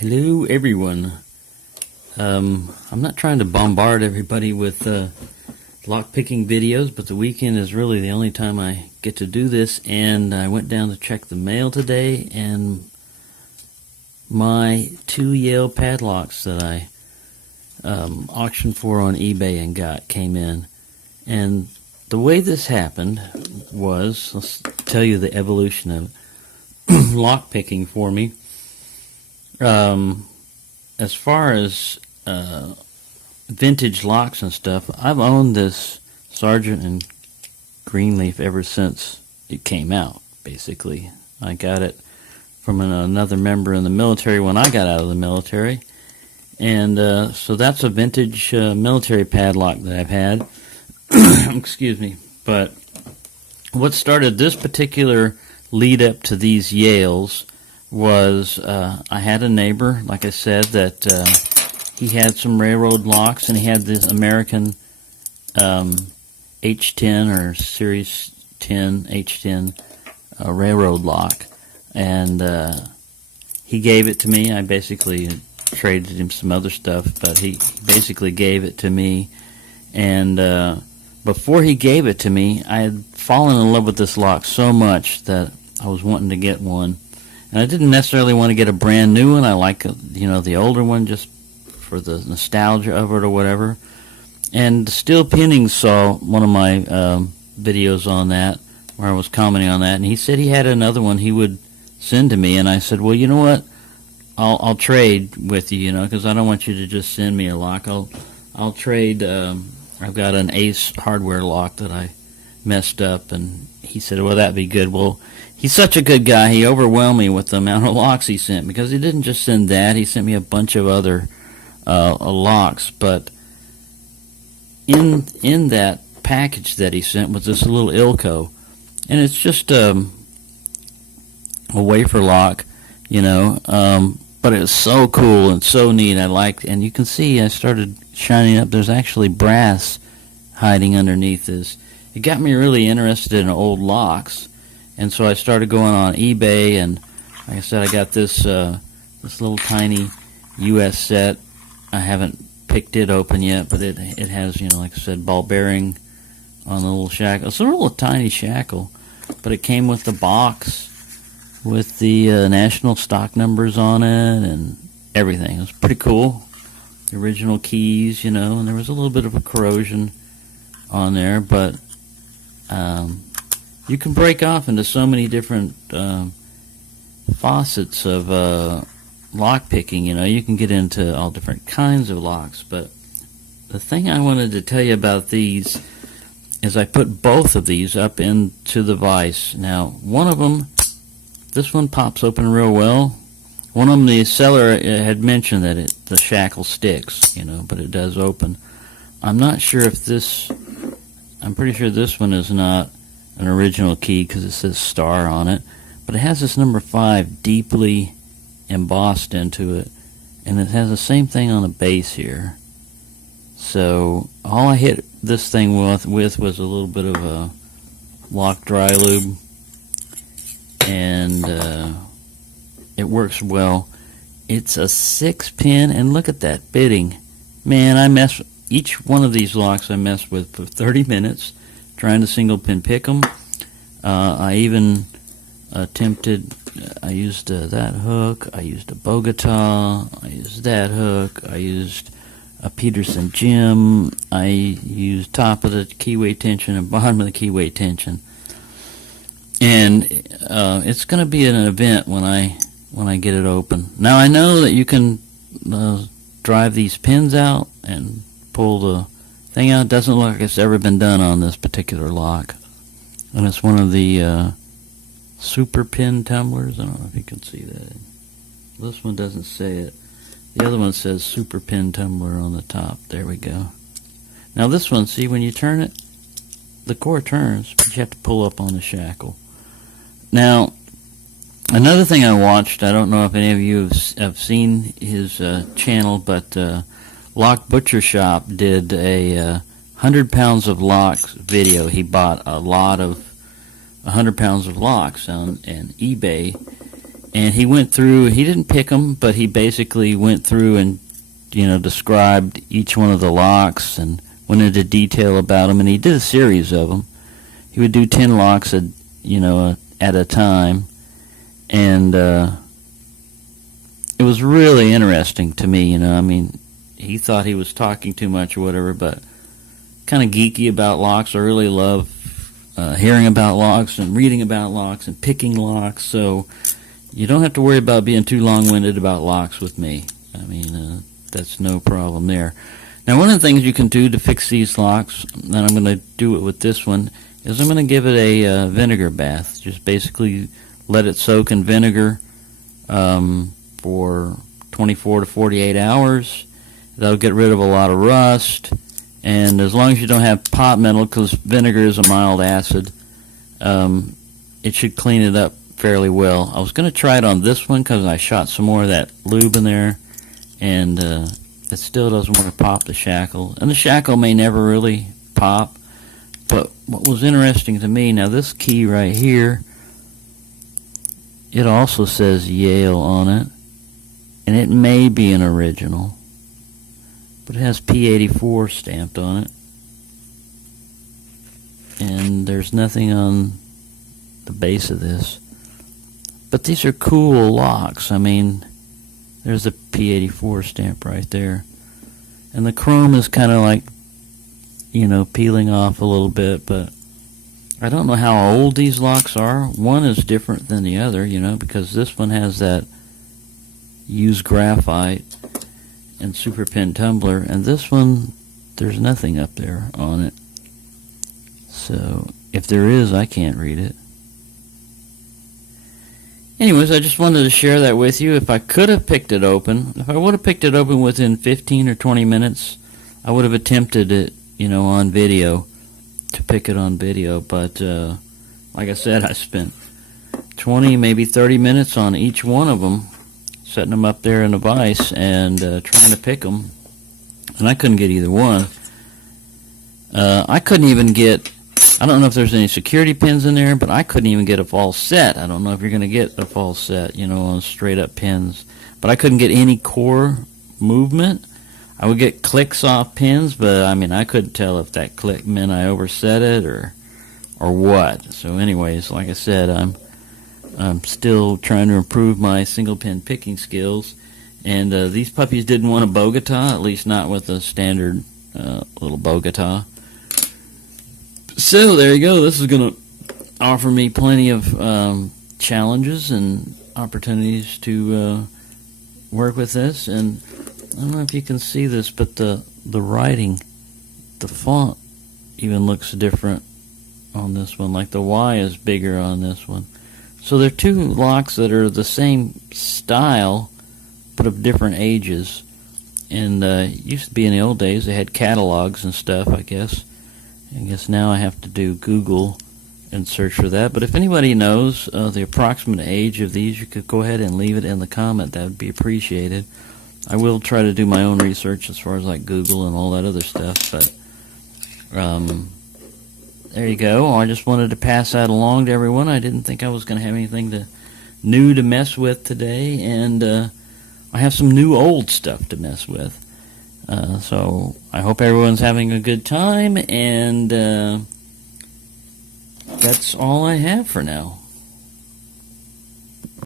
Hello everyone. I'm not trying to bombard everybody with lockpicking videos, but the weekend is really the only time I get to do this, and I went down to check the mail today, and my 2 Yale padlocks that I auctioned for on eBay and came in. And the way this happened was, let's tell you the evolution of lockpicking for me. As far as vintage locks and stuff, I've owned this Sargent and Greenleaf ever since it came out, basically. I got it from another member in the military when I got out of the military. And so that's a vintage military padlock that I've had. Excuse me. But what started this particular lead up to these Yales was I had a neighbor, like I said, that he had some railroad locks, and he had this American H10 or Series 10 H10 railroad lock, and he gave it to me. I basically traded him some other stuff, but he basically gave it to me. And before he gave it to me, I had fallen in love with this lock so much that I was wanting to get one. And I didn't necessarily want to get a brand new one. I like, the older one just for the nostalgia of it or whatever. And Steel Penning saw one of my videos on that, where I was commenting on that, and he said he had another one he would send to me. And I said, well, you know what? I'll trade with you, because I don't want you to just send me a lock. I'll trade. I've got an Ace hardware lock that I messed up, and he said, well, that'd be good. Well, he's such a good guy. He overwhelmed me with the amount of locks he sent, because he didn't just send that. He sent me a bunch of other locks. But in that package that he sent was this little Ilco, and it's just a wafer lock, but it was so cool and so neat. I liked, and you can see I started shining up. There's actually brass hiding underneath this. It got me really interested in old locks. And so I started going on eBay, and like I said, I got this this little tiny US set. I haven't picked it open yet, but it has, like I said, ball bearing on the little shackle. It's a little tiny shackle, but it came with the box with the national stock numbers on it and everything. It was pretty cool. The original keys, and there was a little bit of a corrosion on there, but you can break off into so many different facets of lock picking. You can get into all different kinds of locks. But the thing I wanted to tell you about these is I put both of these up into the vise. Now, one of them, this one pops open real well. One of them, the seller had mentioned that the shackle sticks, but it does open. I'm not sure if this, I'm pretty sure this one is not an original key because it says star on it, but it has this number 5 deeply embossed into it, and it has the same thing on the base here. So all I hit this thing with was a little bit of a lock dry lube, and it works well. It's a 6-pin, and look at that bitting. Man, each one of these locks I messed with for 30 minutes trying to single pin pick them. I even attempted, I used that hook, I used a Bogota, I used that hook, I used a Peterson Gem, I used top of the keyway tension and bottom of the keyway tension. And it's going to be an event when I get it open. Now I know that you can drive these pins out and pull the thing out. It doesn't look like it's ever been done on this particular lock, and it's one of the super pin tumblers. I don't know if you can see that. This one doesn't say it. The other one says super pin tumbler on the top. There we go. Now this one, see, when you turn it, the core turns, but you have to pull up on the shackle. Now, another thing I watched, I don't know if any of you have seen his channel, but Lock Butcher Shop did a 100 pounds of locks video. He bought a lot of 100 pounds of locks on eBay, And he went through, he didn't pick them, but he basically went through and, described each one of the locks and went into detail about them. And he did a series of them. He would do 10 locks at a time. And it was really interesting to me, he thought he was talking too much or whatever, but kind of geeky about locks. I really love hearing about locks and reading about locks and picking locks, so you don't have to worry about being too long-winded about locks with me. That's no problem there. Now, one of the things you can do to fix these locks, and I'm going to do it with this one, is I'm going to give it a vinegar bath. Just basically let it soak in vinegar for 24 to 48 hours. That'll get rid of a lot of rust. And as long as you don't have pot metal, because vinegar is a mild acid, it should clean it up fairly well. I was going to try it on this one because I shot some more of that lube in there, and it still doesn't want to pop the shackle. And the shackle may never really pop. But what was interesting to me, now this key right here, it also says Yale on it, and it may be an original, but it has P84 stamped on it, and there's nothing on the base of this. But these are cool locks. There's a P84 stamp right there, and the chrome is kind of like, peeling off a little bit, but I don't know how old these locks are. One is different than the other, because this one has that used graphite and super pin tumbler, and this one, there's nothing up there on it. So if there is, I can't read it. Anyways, I just wanted to share that with you. If I could have picked it open, if I would have picked it open within 15 or 20 minutes, I would have attempted it, on video, to pick it on video. But like I said, I spent 20, maybe 30 minutes on each one of them, setting them up there in a vise and trying to pick them, and I couldn't get either one. I couldn't even get, I don't know if there's any security pins in there, but I couldn't even get a false set. I don't know if you're going to get a false set, on straight up pins, but I couldn't get any core movement. I would get clicks off pins, but I couldn't tell if that click meant I overset it or what. So anyways, like I said, I'm still trying to improve my single pin picking skills, and these puppies didn't want a Bogota, at least not with a standard little Bogota. So there you go. This is going to offer me plenty of challenges and opportunities to work with this. And I don't know if you can see this, but the writing, the font even looks different on this one. Like the Y is bigger on this one. So they're two locks that are the same style, but of different ages. And used to be in the old days, they had catalogs and stuff, I guess. I guess now I have to do Google and search for that. But if anybody knows the approximate age of these, you could go ahead and leave it in the comment. That would be appreciated. I will try to do my own research as far as like Google and all that other stuff. But there you go. I just wanted to pass that along to everyone. I didn't think I was going to have anything new to mess with today. And I have some new old stuff to mess with. So I hope everyone's having a good time, and that's all I have for now.